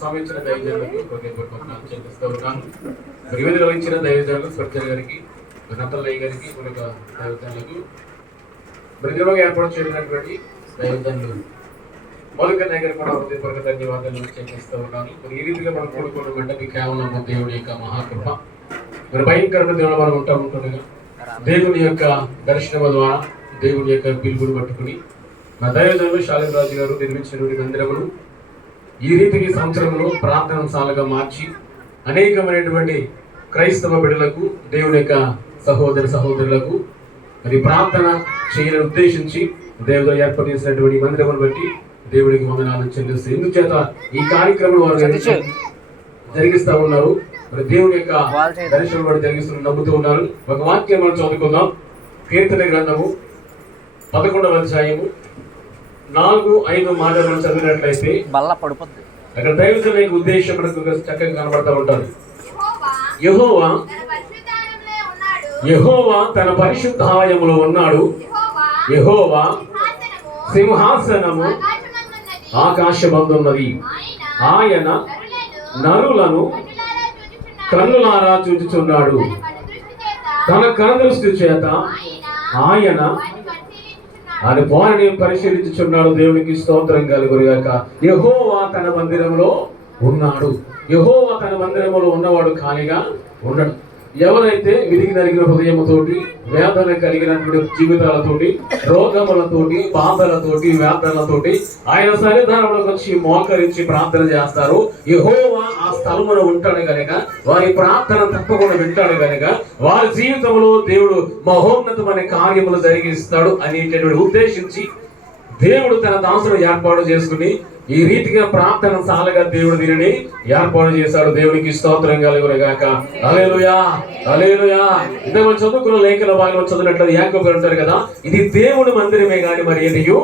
సంబంధించిన దైవజనులకు హృదయపూర్వకంగా చెల్లిస్తూ ఉన్నాను. మరి వివిధలో ఇచ్చిన దైవజనులు స్వచ్ఛల గారికి, నత్తలయ్య గారికి, మరొక దైవజనులకు మరి దేవుడిగా ఏర్పాటు చేయడానికి దైవజనులు మొదలకన్నయ్య గారికి కూడా హృదయపూర్వక ధన్యవాదాలు చెల్లిస్తూ ఉన్నాను. మరి ఈ రీతిగా మనం కూడుకున్న మండపి కేవలం దేవుడి యొక్క మహాకృప. మరి భయంకరమైన దేవుడు మనం ఉంటుండగా దేవుని యొక్క దర్శనం ద్వారా దేవుని యొక్క పిలుపుని పట్టుకుని మా దైవజనులు శాలిరాజు గారు నిర్మించినటువంటి మందిరమును ఈ రీతికి సంవత్సరంలో ప్రార్థనాశాలగా మార్చి అనేకమైనటువంటి క్రైస్తవ బిడ్డలకు, దేవుని యొక్క సహోదరులకు మరి ప్రార్థన చేయాలని ఉద్దేశించి దేవుడు ఏర్పాటు చేసినటువంటి మందిరమును బట్టి దేవుడికి వందనాలు చెల్లిస్తూ, ఎందుచేత ఈ కార్యక్రమం వారు జరిగిస్తూ ఉన్నారు. మరి దేవుని యొక్క దర్శనం వారు జరిగిస్తూ నమ్ముతూ ఉన్నారు. ఒక వాక్యం మనం చదువుకుందాం. కీర్తన గ్రంథము 11వ అధ్యాయము 4-5 మాటలను చదివినట్లయితే అక్కడ దైవజనుల యొక్క ఉద్దేశం మనకు చక్కగా కనబడతా ఉంటారు. యెహోవా యెహోవా తన పరిశుద్ధ ఆలయములో ఉన్నాడు. యెహోవా సింహాసనము ఆకాశమందున్నది. ఆయన నరులను కన్నులారా చూచుచున్నాడు. తన కనుదృష్టి చేత ఆయన వారిని పరిశీలించుచున్నాడు. దేవునికి స్తోత్రం కలుగునుగాక. యెహోవా తన మందిరంలో ఉన్నాడు. యెహోవా తన మందిరంలో ఉన్నవాడు ఖాళీగా ఉండడు. ఎవరైతే విరిగి నలిగిన హృదయముతోటి, వేదన కలిగినటువంటి జీవితాలతోటి, రోగములతోటి, బాధలతోటి, వేదనలతోటి ఆయన సన్నిధానంలోకి వచ్చి మోకరించి ప్రార్థన చేస్తారు, యెహోవా ఆ స్థలములో ఉంటాడు గనుక వారి ప్రార్థన తప్పకుండా వింటాడు గనుక వారి జీవితంలో దేవుడు మహోన్నతమైన కార్యములు జరిగిస్తాడు అనేటటువంటి ఉద్దేశించి దేవుడు తన దాసును ఏర్పాటు చేసుకుని ఈ రీతిగా ప్రార్థన సాలగా దేవుడు దీనిని ఏర్పాటు చేశాడు. దేవునికి స్తోత్రం కలుగునుగాక. హల్లెలూయా, హల్లెలూయా. ఇంతకు చదువుకున్న లేఖన భాగంలో చదివినట్లు యాకోబు అంటారు కదా, ఇది దేవుని మందిరమే గాని మరి ఏదియో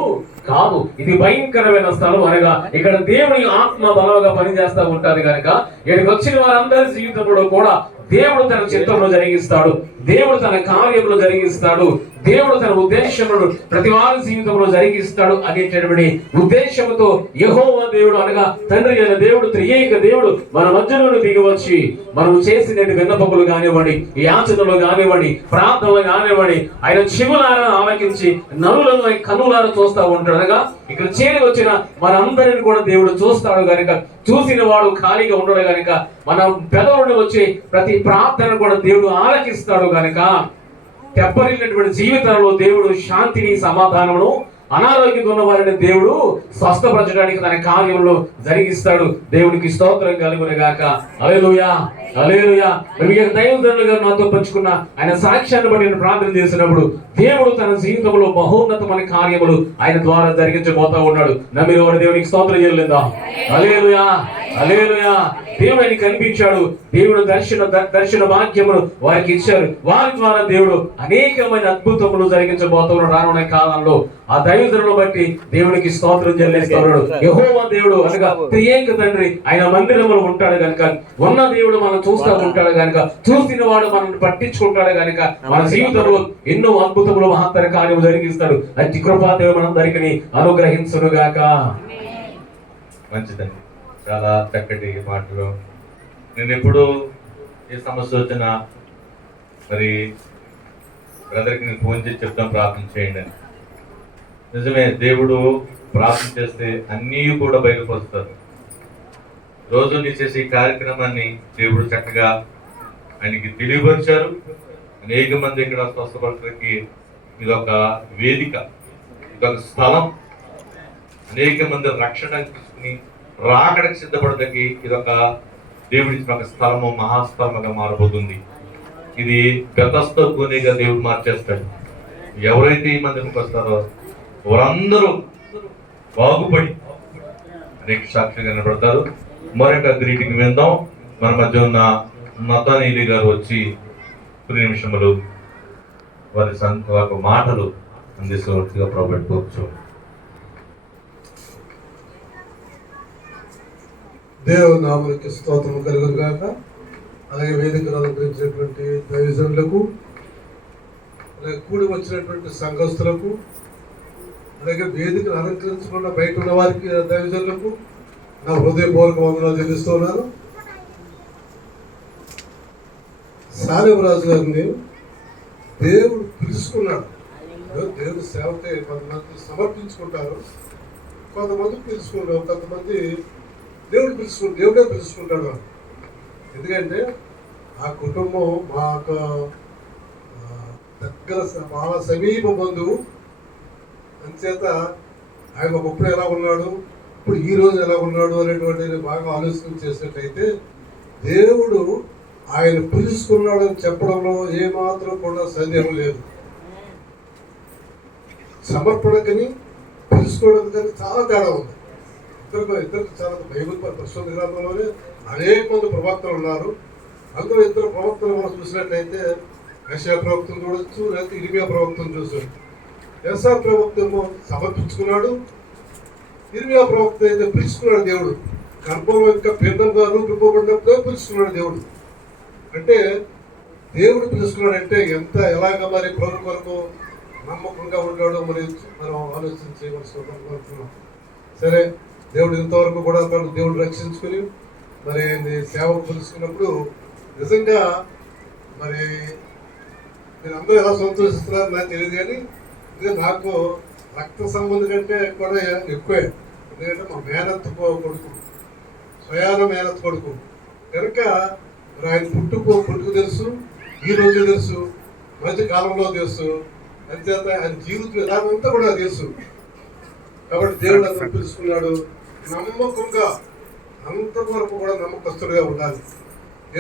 కాదు, ఇది భయంకరమైన స్థలం. అనగా ఇక్కడ దేవుని ఆత్మ బలంగా పనిచేస్తా ఉంటారు కనుక ఇక్కడికి వచ్చిన వారందరి జీవితంలో కూడా దేవుడు తన చిత్తంలో జరిగిస్తాడు, దేవుడు తన కార్యంలో జరిగిస్తాడు, దేవుడు తన ఉద్దేశములను ప్రతి వారి జీవితంలో జరిగిస్తాడు అనేటటువంటి ఉద్దేశంతో యెహోవా దేవుడు అనగా తండ్రి అయిన దేవుడు, త్రియేక దేవుడు మన మధ్యలోకి దిగి వచ్చి మనం చేసిన విన్నపములు కానివ్వండి, యాచనలు కానివ్వండి, ప్రార్థనలు కానివ్వండి, ఆయన చెవులారా ఆలకించి నరులను కన్నులారా చూస్తా ఉంటాడు. అనగా ఇక్కడ చేరి వచ్చిన మనందరిని కూడా దేవుడు చూస్తాడు కనుక, చూసిన వాడు ఖాళీగా ఉండడు కనుక, మనం పెదవులను వచ్చి ప్రతి ప్రార్థన కూడా దేవుడు ఆలకిస్తాడు కనుక తెప్పరిల్లినటువంటి జీవితంలో దేవుడు శాంతిని, సమాధానమును, అనారోగ్యంగా ఉన్న వారిని దేవుడు స్వస్థపరచడానికి తన కార్యంలో జరిగిస్తాడు. దేవునికి స్తోత్రం కలుగునుగాక. హల్లెలూయా, హల్లెలూయా. దైవజనులు గారు నాతో పంచుకున్న ఆయన సాక్ష్యాన్ని బట్టి నేను ప్రార్థన చేసినప్పుడు దేవుడు తన జీవితంలో మహోన్నతమైన కార్యములు ఆయన ద్వారా జరిగించబోతా ఉన్నాడు. నమ్మిన వాడు దేవునికి స్తోత్రం చేయలేదా? హల్లెలూయా, హల్లెలూయా. దేవుడు ఆయన కనిపించాడు. దేవుడు దర్శన వాక్యములు వారికి ఇచ్చారు. వారి ద్వారా దేవుడు అనేకమైన అద్భుతములు జరిగించబోతున్నాడు రానున్న కాలంలో. ఆ దైవజనులను బట్టి దేవునికి స్తోత్రం చెల్లిస్తున్నాడు. యెహోవా దేవుడు అనగా త్రియేక తండ్రి ఆయన మందిరములో ఉంటాడు కనుక, ఉన్న దేవుడు మనం చూస్తూ ఉంటాడు కనుక, చూసిన వాడు మనల్ని పట్టించుకుంటాడు కనుక మన జీవితంలో ఎన్నో అద్భుతములు, మహత్తర కార్యము జరిగిస్తాడు. అతి కృపాదేవుడు మనందరికీ అనుగ్రహించునుగాక. మంచిదండి, చాలా చక్కటి మాటలు. నేను ఎప్పుడు ఏ సమస్య వచ్చినా మరి బ్రదర్కి నేను ఫోన్ చేసి చెప్తాను, ప్రార్థన చేయండి అని. నిజమే, దేవుడు ప్రార్థన చేస్తే అన్నీ కూడా బయటకు వస్తారు. రోజు నీ చేసే ఈ కార్యక్రమాన్ని దేవుడు చక్కగా ఆయనకి తెలియపరిచారు. అనేక మంది ఇక్కడ స్వస్థపడటానికి ఇదొక వేదిక, ఇదొక స్థలం. అనేక మంది రక్షణ తీసుకుని రాకడానికి సిద్ధపడటానికి ఇదొక దేవుడిచ్చిన ఒక స్థలము, మహాస్థలముగా మారబోతుంది. ఇది గతస్థ భూమిగా దేవుడు మార్చేస్తాడు. ఎవరైతే ఈ మందిరికి వస్తారో వారందరూ బాగుపడి అనేక సాక్షిగా కనబడతారు. మరొక గ్రీటింగ్ విందాం. మన మధ్య ఉన్న నతానీలి గారు వచ్చి కొన్ని నిమిషములు వారి మాటలు అందిస్తున్నట్టుగా ప్రభుత్వం. దేవుని నామమునకు స్తోత్రం కలుగును గాక. అలాగే వేదికను అలంకరించినటువంటి దైవజనులకు, అలాగే కూడి వచ్చినటువంటి సంఘస్థులకు, అలాగే వేదికను అలంకరించకుండా బయట ఉన్న వారికి, దైవజనులకు నా హృదయపూర్వక వందనాలు చెల్లిస్తున్నాను. సాలెమరాజు గారిని దేవుడు పిలుచుకున్నాడు. దేవుడి సేవకే కొంతమంది సమర్పించుకుంటారు, కొంతమంది పిలుచుకుంటారు, కొంతమంది దేవుడే పిలుచుకుంటాడు. ఎందుకంటే ఆ కుటుంబం మా దగ్గర బాగా సమీప బంధువు. అంచేత ఆయన ఒకప్పుడు ఎలా ఉన్నాడు, ఇప్పుడు ఈ రోజు ఎలా ఉన్నాడు అనేటువంటి బాగా ఆలోచన చేసినట్లయితే దేవుడు ఆయన పిలుచుకున్నాడు అని చెప్పడంలో ఏమాత్రం కూడా సందేహం లేదు. సమర్పణకని పిలుచుకోవడం కానీ చాలా తేడా ఉంది. ఇద్దరు చాలా బైబిల్ పరిశుద్ధ గ్రంథంలోనే అనేక మంది ప్రవక్తలు ఉన్నారు. అందులో ఇద్దరు ప్రవక్తలు మనం చూసినట్లయితే యెషయా ప్రవక్తను చూడొచ్చు, లేకపోతే ఇర్మియా ప్రవక్తను చూసాడు. యెషయా ప్రవక్తను సమర్పించుకున్నాడు, ఇర్మియా ప్రవక్త అయితే పిలుచుకున్నాడు దేవుడు. గర్భంలో ఇంకా పిండంగా రూపింపబడినప్పుడే పిలుచుకున్నాడు దేవుడు. అంటే దేవుడు పిలుచుకున్నాడంటే ఎంత ఎలాగ మరి ప్రభు కొరకు నమ్మకంగా ఉంటాడో మరి మనం ఆలోచన చేయవలసిన. సరే, దేవుడు ఇంతవరకు కూడా దేవుడు రక్షించుకుని మరి సేవకు పిలుచుకున్నప్పుడు నిజంగా మరి మీరు అందరూ ఎలా సంతోషిస్తున్నారు నాకు తెలియదు, కానీ ఇది నాకు రక్త సంబంధం కంటే కూడా ఎక్కువే. ఎందుకంటే మా మేనత్ కొడుకు, స్వయాన మేనత్ కొడుకు కనుక మరి ఆయన పుట్టుకు తెలుసు, ఈ రోజు తెలుసు, మధ్య కాలంలో తెలుసు, అంతేత ఆయన జీవిత విధానం అంతా కూడా తెలుసు. కాబట్టి దేవుడు అందరూ పిలుచుకున్నాడు. నమ్మకంగా అంతవరకు కూడా నమ్మకస్తుడిగా ఉండాలి.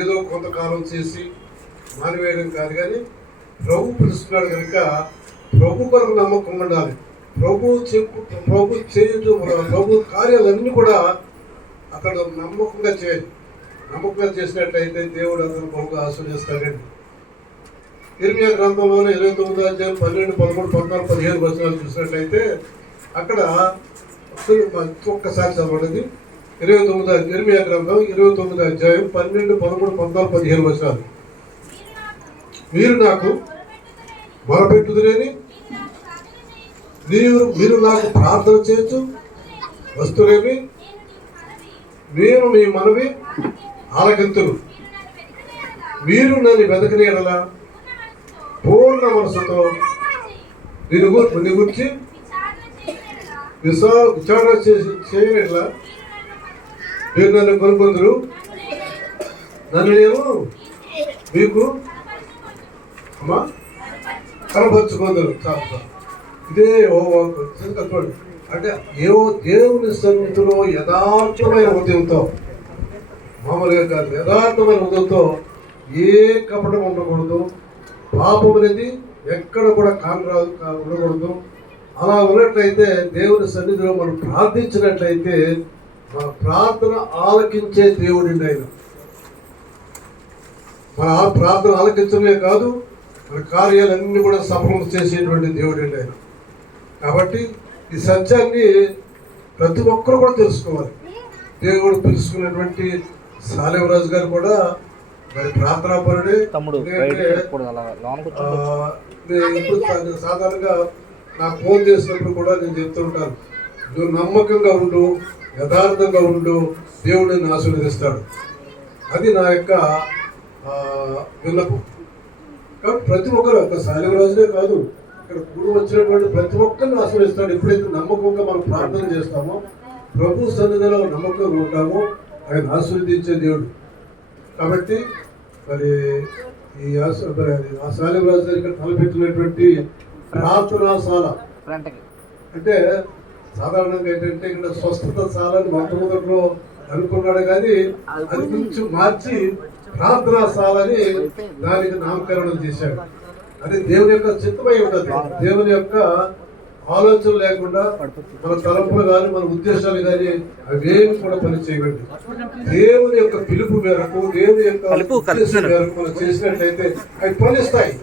ఏదో కొంతకాలం చేసి మానివేయడం కాదు, కానీ ప్రభు పిలుస్తున్నాడు కనుక ప్రభు కొరకు నమ్మకం ఉండాలి. ప్రభు కార్యాలన్నీ కూడా అతడు నమ్మకంగా చేయాలి. నమ్మకంగా చేసినట్లయితే దేవుడు అతను బహుగా ఆశీర్వదిస్తాడండి. ఇర్మియా గ్రంథంలోనే 29వ అధ్యాయం 12, 13, 14, 15 వచనాలు చూసినట్లయితే అక్కడ ఒక్కసారి చదవండి. ఇర్మియా గ్రంథం 29వ అధ్యాయం 12, 13, 14, 15 వచనాలు. మీరు నాకు మొరపెట్టుదురేని, మీరు నాకు ప్రార్థన చేయొచ్చు వస్తులేమి, నేను మీ మనవి ఆలకింతులు. మీరు నన్ను వెతకని ఎడల పూర్ణ మనసుతో నీ గురించి విచారణ చేయని ఎడల మీరు నన్ను కొనుక్కొందరు, నన్ను నేను మీకు అమ్మా కనపరుచుకుందరు. ఇదే చూడండి, అంటే దేవుని సన్నిధిలో యథార్థమైన హృదయంతో, మామూలుగా కాదు, యథార్థమైన హృదయంతో ఏ కపటం ఉండకూడదు, పాపం అనేది ఎక్కడ కూడా కానరాదు ఉండకూడదు. అలా ఉన్నట్లయితే దేవుని సన్నిధిలో మనం ప్రార్థించినట్లయితే మన ప్రార్థన ఆలకించే దేవుడి ఆయన. మన ప్రార్థన ఆలకించడమే కాదు, మన కార్యాలన్నీ కూడా సఫలం చేసేటువంటి దేవుడి ఆయన. కాబట్టి ఈ సత్యాన్ని ప్రతి ఒక్కరు కూడా తెలుసుకోవాలి. దేవుడు పిలుచుకున్నటువంటి సాలేవరాజు గారు కూడా మరి ప్రార్థనాపరుడే. ఇప్పుడు సాధారణంగా నాకు ఫోన్ చేసినప్పుడు కూడా నేను చెప్తుంటాను, నువ్వు నమ్మకంగా ఉండు, యథార్థంగా ఉండు, దేవుడిని ఆశీర్వదిస్తాడు. అది నా యొక్క విన్నపం. కాబట్టి ప్రతి ఒక్కరు, ఒక సాలేవరాజునే కాదు, ఇక్కడ కూడి వచ్చినటువంటి ప్రతి ఒక్కరిని ఆశీర్వదిస్తాడు. ఎప్పుడైతే నమ్మకంగా మనం ప్రార్థన చేస్తామో, ప్రభు సన్నిధిలో నమ్మకంగా ఉంటామో, ఆయన ఆశీర్వదించే దేవుడు. కాబట్టి మరి ఈ సాలేవరాజు గారు ఇక్కడ తలపెట్టినటువంటి ప్రార్థనాశాల అంటే సాధారణంగా ఏంటంటే ఇక్కడ స్వస్థత అని మొట్టమొదట్లో అనుకున్నాడు, కానీ అది కొంచెం మార్చి ప్రార్థనాశాలని దానికి నామకరణం చేశాడు. అది దేవుని యొక్క చిత్తమై ఉండదు. దేవుని యొక్క ఆలోచన లేకుండా మన తలంపులు కానీ మన ఉద్దేశాలు కానీ అవేమి కూడా పని చేయకండి. దేవుని యొక్క పిలుపు మేరకు, దేవుని యొక్క ఉద్దేశం మేరకు మనం చేసినట్లయితే అవి ఫలిస్తాయి.